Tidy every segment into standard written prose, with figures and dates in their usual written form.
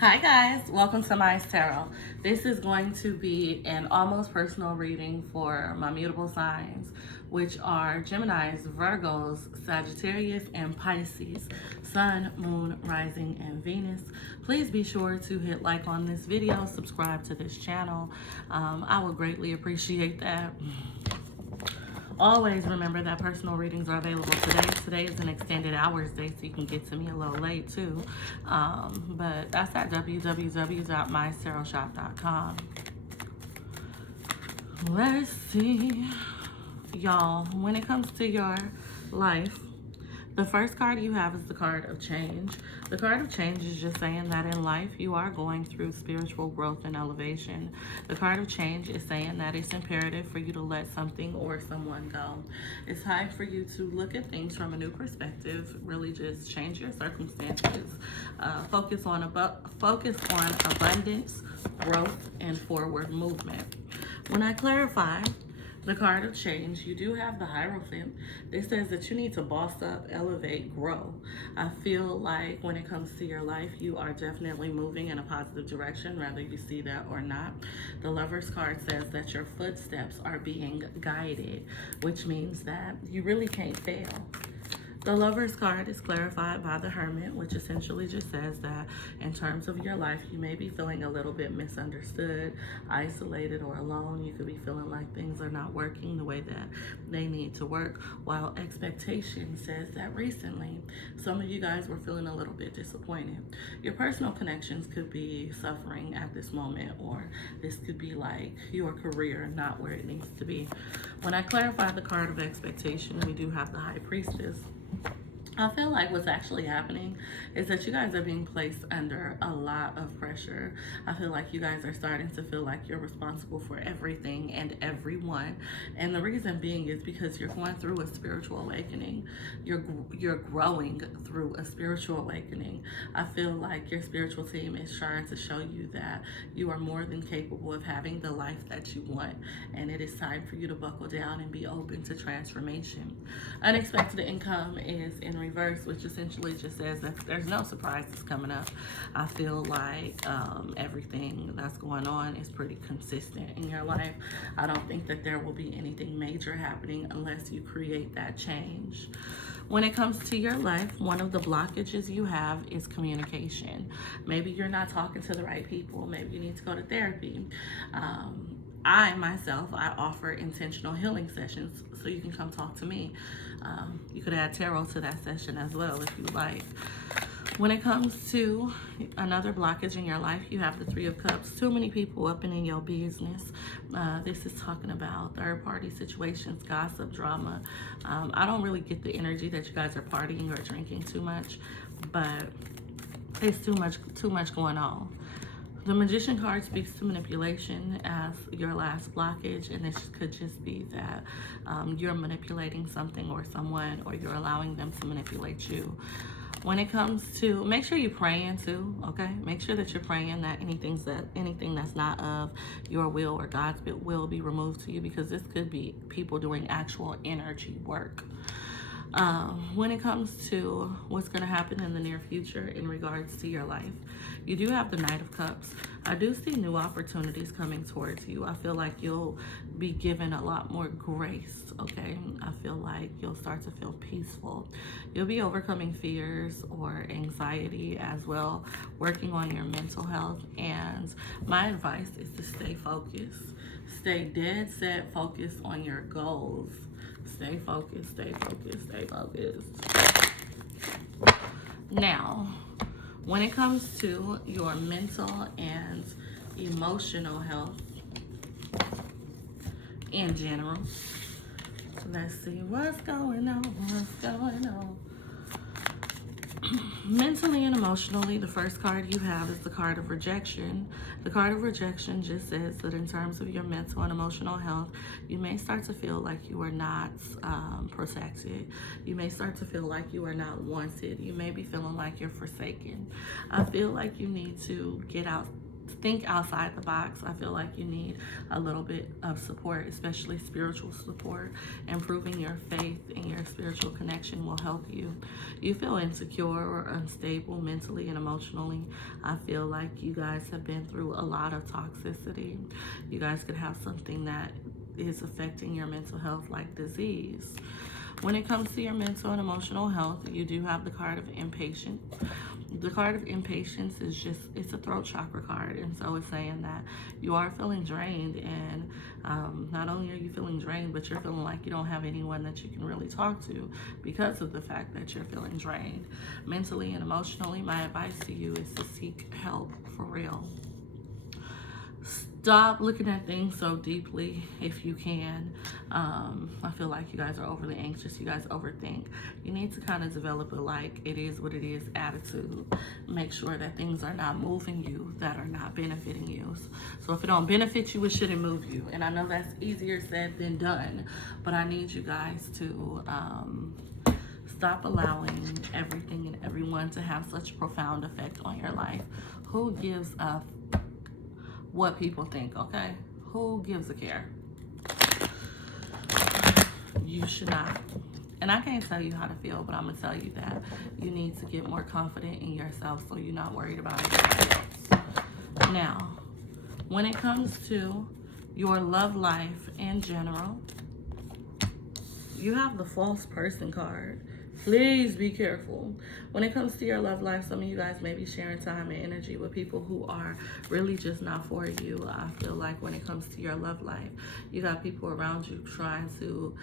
Hi guys, welcome to MysTarot. This is going to be an almost personal reading for my mutable signs, which are Geminis, Virgos, Sagittarius, and Pisces, Sun, Moon, Rising, and Venus. Please be sure to hit like on this video, subscribe to this channel. I would greatly appreciate that. Always remember that personal readings are available today. Today is an extended hours day, so you can get to me a little late too. But that's at www.mystarotshop.com. Let's see. Y'all, when it comes to your life, the first card you have is the card of change. The card of change is just saying that in life you are going through spiritual growth and elevation. The card of change is saying that it's imperative for you to let something or someone go. It's time for you to look at things from a new perspective, really just change your circumstances. Focus on abundance, growth, and forward movement. When I clarify the card of change, you do have the Hierophant. This says that you need to boss up, elevate, grow. I feel like when it comes to your life, you are definitely moving in a positive direction, whether you see that or not. The Lover's card says that your footsteps are being guided, which means that you really can't fail. The Lover's card is clarified by the Hermit, which essentially just says that in terms of your life, you may be feeling a little bit misunderstood, isolated, or alone. You could be feeling like things are not working the way that they need to work, while Expectation says that recently, some of you guys were feeling a little bit disappointed. Your personal connections could be suffering at this moment, or this could be like your career not where it needs to be. When I clarify the card of Expectation, we do have the High Priestess. I feel like what's actually happening is that you guys are being placed under a lot of pressure. I feel like you guys are starting to feel like you're responsible for everything and everyone. And the reason being is because you're going through a spiritual awakening. You're growing through a spiritual awakening. I feel like your spiritual team is trying to show you that you are more than capable of having the life that you want. And it is time for you to buckle down and be open to transformation. Unexpected income is in reverse, which essentially just says that there's no surprises coming up. I feel like everything that's going on is pretty consistent in your life. I don't think that there will be anything major happening unless you create that change. When it comes to your life, one of the blockages you have is communication. Maybe you're not talking to the right people. Maybe you need to go to therapy. I offer intentional healing sessions, so you can come talk to me. You could add tarot to that session as well if you like. When it comes to another blockage in your life, you have the Three of Cups. Too many people up and in your business. This is talking about third-party situations, gossip, drama. I don't really get the energy that you guys are partying or drinking too much, but it's too much going on. The Magician card speaks to manipulation as your last blockage, and this could just be that you're manipulating something or someone, or you're allowing them to manipulate you. When it comes to, make sure you're praying too, okay? Make sure that you're praying that anything that's not of your will or God's will be removed to you, because this could be people doing actual energy work. When it comes to what's going to happen in the near future in regards to your life, you do have the Knight of Cups. I do see new opportunities coming towards you. I feel like you'll be given a lot more grace, okay? I feel like you'll start to feel peaceful. You'll be overcoming fears or anxiety as well, working on your mental health. And my advice is to stay focused. Stay dead set focused on your goals. Stay focused, stay focused, stay focused. Now, when it comes to your mental and emotional health in general, let's see what's going on. Mentally and emotionally, the first card you have is the card of rejection. The card of rejection just says that in terms of your mental and emotional health, you may start to feel like you are not protected. You may start to feel like you are not wanted. You may be feeling like you're forsaken. I feel like you need to get out think outside the box. I feel like you need a little bit of support, especially spiritual support. Improving your faith and your spiritual connection will help you. You feel insecure or unstable mentally and emotionally. I feel like you guys have been through a lot of toxicity. You guys could have something that is affecting your mental health, like disease. When it comes to your mental and emotional health, you do have the card of impatience. The card of impatience is just, it's a throat chakra card. And so it's saying that you are feeling drained, and not only are you feeling drained, but you're feeling like you don't have anyone that you can really talk to because of the fact that you're feeling drained. Mentally and emotionally, my advice to you is to seek help for real. Stop looking at things so deeply if you can. I feel like you guys are overly anxious. You guys overthink. You need to kind of develop a like it is what it is attitude. Make sure that things are not moving you, that are not benefiting you. So if it don't benefit you, it shouldn't move you. And I know that's easier said than done, but I need you guys to stop allowing everything and everyone to have such a profound effect on your life. Who gives a what people think, okay? Who gives a care? You should not. And I can't tell you how to feel, but I'm gonna tell you that you need to get more confident in yourself so you're not worried about anybody else. Now, when it comes to your love life in general, you have the false person card. Please be careful. When it comes to your love life, some of you guys may be sharing time and energy with people who are really just not for you. I feel like when it comes to your love life, you got people around you trying to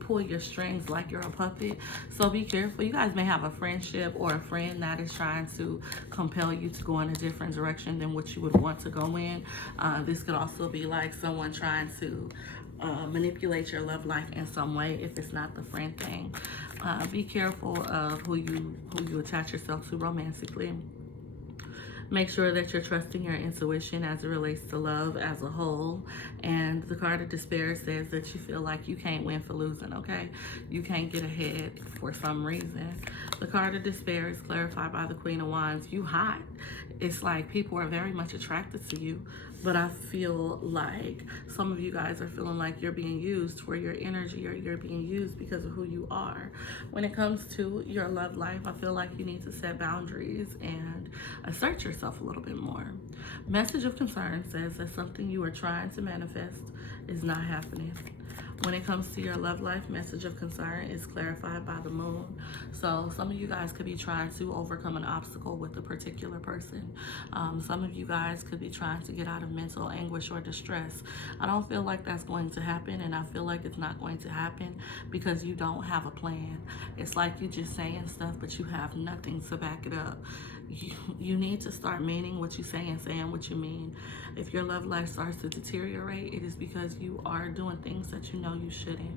pull your strings like you're a puppet. So be careful. You guys may have a friendship or a friend that is trying to compel you to go in a different direction than what you would want to go in. This could also be like someone trying to manipulate your love life in some way if it's not the friend thing. Be careful of who you attach yourself to romantically. Make sure that you're trusting your intuition as it relates to love as a whole. And the card of despair says that you feel like you can't win for losing, okay? You can't get ahead for some reason. The card of despair is clarified by the Queen of Wands. You hot. It's like people are very much attracted to you, but I feel like some of you guys are feeling like you're being used for your energy, or you're being used because of who you are. When it comes to your love life, I feel like you need to set boundaries and assert yourself a little bit more. Message of concern says that something you are trying to manifest is not happening. When it comes to your love life, message of concern is clarified by the moon. So some of you guys could be trying to overcome an obstacle with a particular person. Some of you guys could be trying to get out of mental anguish or distress. I don't feel like that's going to happen, and I feel like it's not going to happen because you don't have a plan. It's like you're just saying stuff, but you have nothing to back it up. You need to start meaning what you say and saying what you mean. If your love life starts to deteriorate, it is because you are doing things that you know you shouldn't.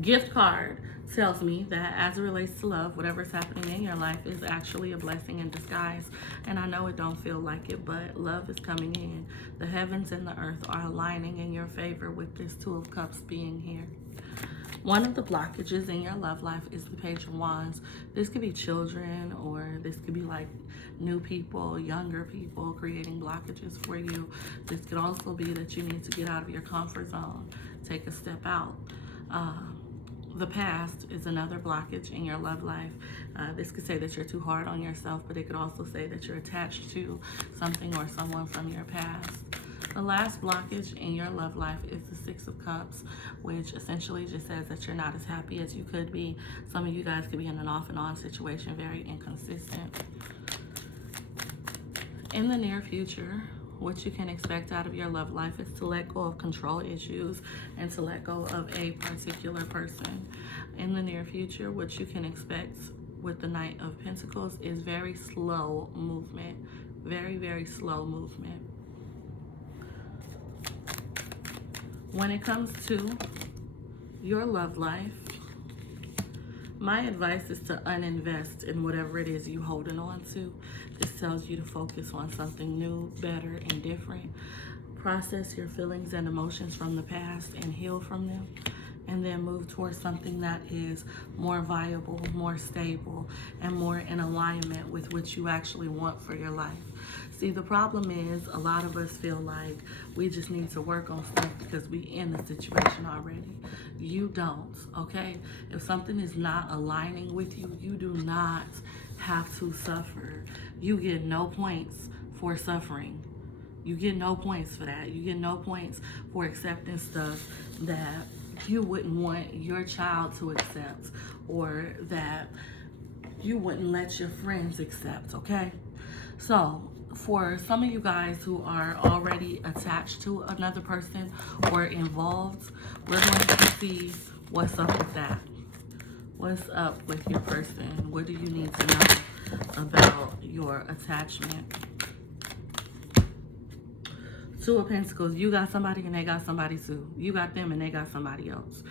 Gift card tells me that as it relates to love, whatever's happening in your life is actually a blessing in disguise. And I know it don't feel like it, but love is coming in. The heavens and the earth are aligning in your favor with this Two of Cups being here. One of the blockages in your love life is the Page of Wands. This could be children, or this could be like new people, younger people creating blockages for you. This could also be that you need to get out of your comfort zone, take a step out. The past is another blockage in your love life. This could say that you're too hard on yourself, but it could also say that you're attached to something or someone from your past. The last blockage in your love life is the Six of Cups, which essentially just says that you're not as happy as you could be. Some of you guys could be in an off and on situation, very inconsistent. In the near future, what you can expect out of your love life is to let go of control issues and to let go of a particular person. In the near future, what you can expect with the Knight of Pentacles is very slow movement. Very, very slow movement. When it comes to your love life, my advice is to uninvest in whatever it is you're holding on to. This tells you to focus on something new, better, and different. Process your feelings and emotions from the past and heal from them. and then move towards something that is more viable, more stable, and more in alignment with what you actually want for your life. See, the problem is a lot of us feel like we just need to work on stuff because we in the situation already. You don't, okay? If something is not aligning with you, you do not have to suffer. You get no points for suffering. You get no points for that. You get no points for accepting stuff that you wouldn't want your child to accept, or that you wouldn't let your friends accept, okay? So for some of you guys who are already attached to another person or involved, we're going to see what's up with that. What's up with your person? What do you need to know about your attachment? Two of Pentacles, you got somebody and they got somebody too. You got them and they got somebody else.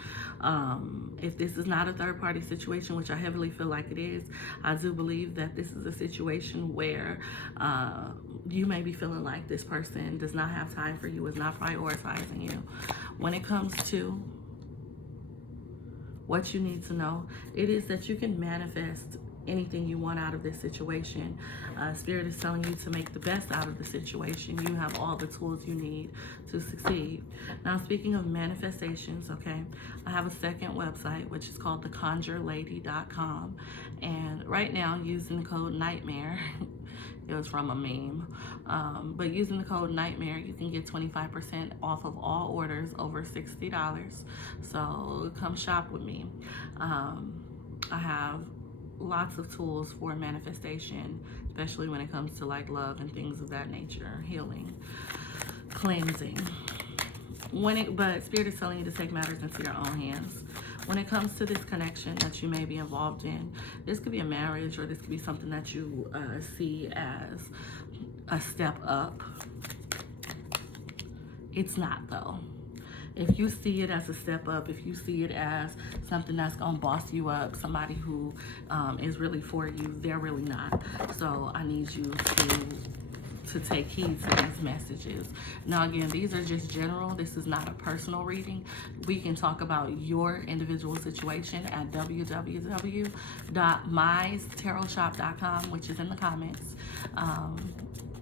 If this is not a third party situation, which I heavily feel like it is, I do believe that this is a situation where you may be feeling like this person does not have time for you, is not prioritizing you. When it comes to what you need to know, it is that you can manifest anything you want out of this situation. Spirit is telling you to make the best out of the situation. You have all the tools you need to succeed. Now, speaking of manifestations, okay, I have a second website, which is called theconjurelady.com. And right now, using the code NIGHTMARE, it was from a meme, but using the code NIGHTMARE, you can get 25% off of all orders over $60. So come shop with me. I have lots of tools for manifestation, especially when it comes to like love and things of that nature, healing, cleansing. But Spirit is telling you to take matters into your own hands. When it comes to this connection that you may be involved in, this could be a marriage, or this could be something that you see as a step up. It's not, though. If you see it as a step up, if you see it as something that's gonna boss you up, somebody who is really for you, they're really not. So I need you to take heed to these messages. Now, again, these are just general. This is not a personal reading. We can talk about your individual situation at www.MysTarotshop.com, which is in the comments.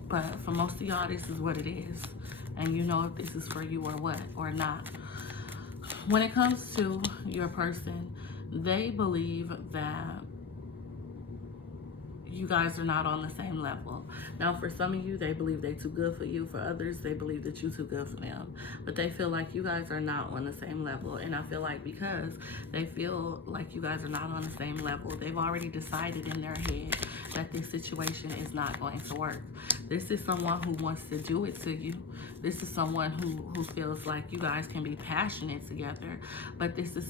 But for most of y'all, this is what it is. And you know if this is for you or what, or not. When it comes to your person, they believe that you guys are not on the same level. Now, for some of you, they believe they're too good for you. For others, they believe that you're too good for them. But they feel like you guys are not on the same level. And I feel like because they feel like you guys are not on the same level, they've already decided in their head that this situation is not going to work. This is someone who wants to do it to you. This is someone who feels like you guys can be passionate together, but this is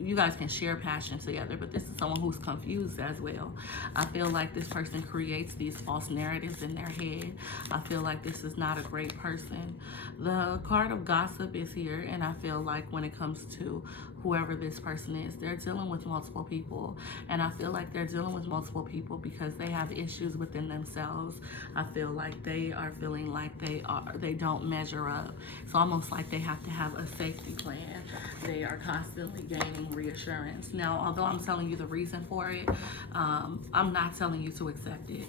you guys can share passion together, but this is someone who's confused as well. I feel like this person creates these false narratives in their head. I feel like this is not a great person. The card of gossip is here, and I feel like when it comes to whoever this person is, they're dealing with multiple people, and I feel like they're dealing with multiple people because they have issues within themselves. I feel like they are feeling like they don't measure up. It's almost like they have to have a safety plan. They are constantly gaining reassurance. Now, although I'm telling you the reason for it, I'm not telling you to accept it.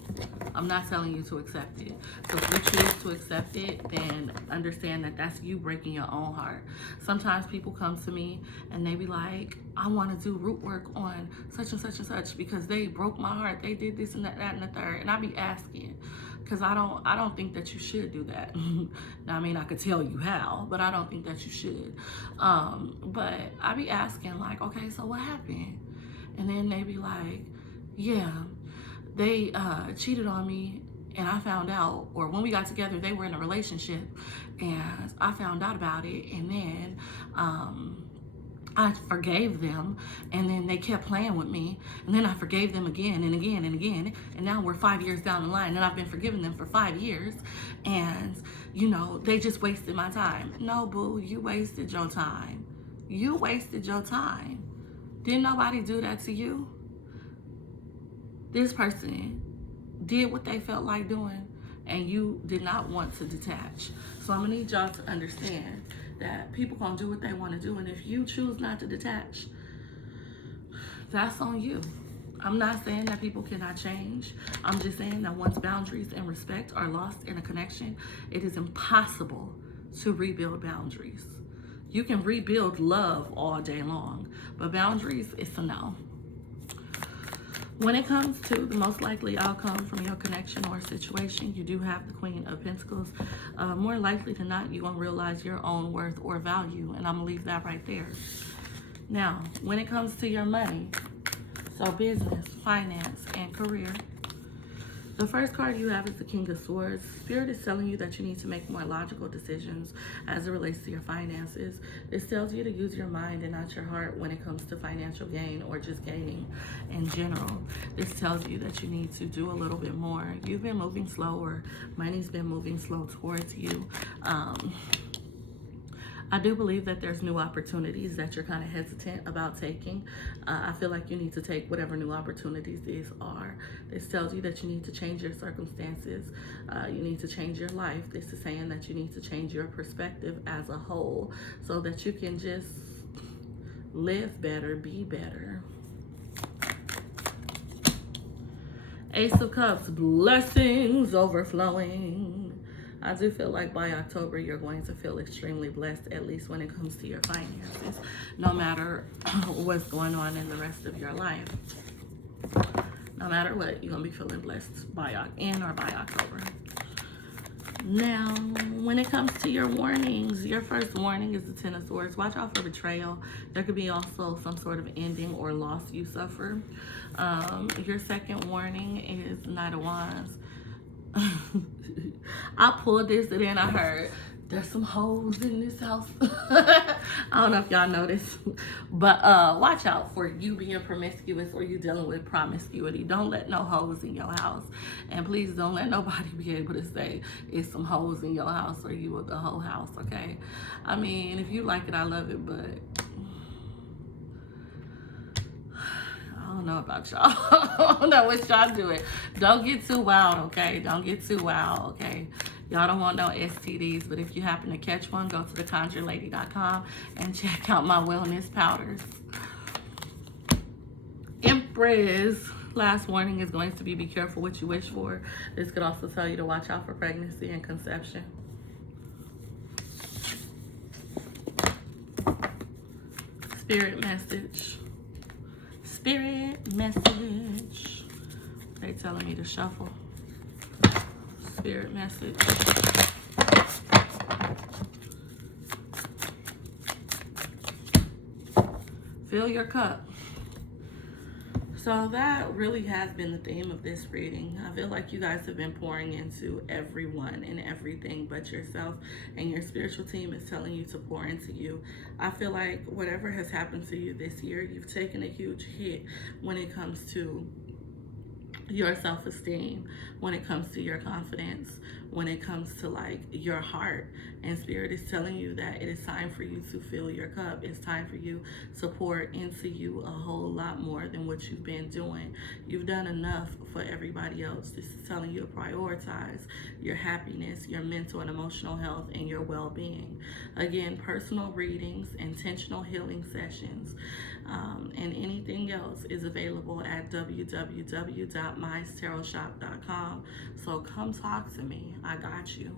I'm not telling you to accept it. So if you choose to accept it, then understand that that's you breaking your own heart. Sometimes people come to me and they be like, I want to do root work on such and such and such because they broke my heart. They did this and that and the third. And I be asking, because I don't think that you should do that. Now, I mean, I could tell you how, but I don't think that you should. But I be asking like, okay, so what happened? And then they be like, yeah, they cheated on me and I found out, or when we got together, they were in a relationship and I found out about it. And then I forgave them, and then they kept playing with me, and then I forgave them again and again and again, and now we're 5 years down the line, and I've been forgiving them for 5 years, and, you know, they just wasted my time. No, boo, you wasted your time. You wasted your time. Didn't nobody do that to you? This person did what they felt like doing, and you did not want to detach. So I'm gonna need y'all to understand that people gonna do what they want to do, and if you choose not to detach, that's on you. I'm not saying that people cannot change. I'm just saying that once boundaries and respect are lost in a connection, it is impossible to rebuild boundaries. You can rebuild love all day long, but boundaries is a no. When it comes to the most likely outcome from your connection or situation, you do have the Queen of Pentacles. More likely than not, you're going to realize your own worth or value, and I'm going to leave that right there. Now, when it comes to your money, so business, finance, and career, the first card you have is the King of Swords. Spirit is telling you that you need to make more logical decisions as it relates to your finances. This tells you to use your mind and not your heart when it comes to financial gain or just gaining in general. This tells you that you need to do a little bit more. You've been moving slow, or money's been moving slow towards you. I do believe that there's new opportunities that you're kind of hesitant about taking. I feel like you need to take whatever new opportunities these are. This tells you that you need to change your circumstances. You need to change your life. This is saying that you need to change your perspective as a whole so that you can just live better, be better. Ace of Cups, blessings overflowing. I do feel like by October, you're going to feel extremely blessed, at least when it comes to your finances, no matter what's going on in the rest of your life. No matter what, you're going to be feeling blessed by October. Now, when it comes to your warnings, your first warning is the Ten of Swords. Watch out for betrayal. There could be also some sort of ending or loss you suffer. Your second warning is the Knight of Wands. I pulled this and then I heard there's some hoes in this house. I don't know if y'all know this, but watch out for you being promiscuous or you dealing with promiscuity. Don't let no hoes in your house, and please don't let nobody be able to say it's some hoes in your house or you with the whole house. Okay, I mean, if you like it, I love it, but I don't know about y'all. I don't know what y'all doing. Don't get too wild, okay? Don't get too wild, okay? Y'all don't want no STDs, but if you happen to catch one, go to theconjurelady.com and check out my wellness powders. Empress, last warning is going to be careful what you wish for. This could also tell you to watch out for pregnancy and conception. Spirit message. Spirit message. They telling me to shuffle. Spirit message. Fill your cup. So that really has been the theme of this reading. I feel like you guys have been pouring into everyone and everything but yourself, and your spiritual team is telling you to pour into you. I feel like whatever has happened to you this year, you've taken a huge hit when it comes to your self-esteem, when it comes to your confidence, when it comes to like your heart. And Spirit is telling you that it is time for you to fill your cup. It's time for you to pour into you a whole lot more than what you've been doing. You've done enough for everybody else. This is telling you to prioritize your happiness, your mental and emotional health, and your well-being. Again, personal readings, intentional healing sessions, and anything else is available at www.MysTarotshop.com. So come talk to me. I got you.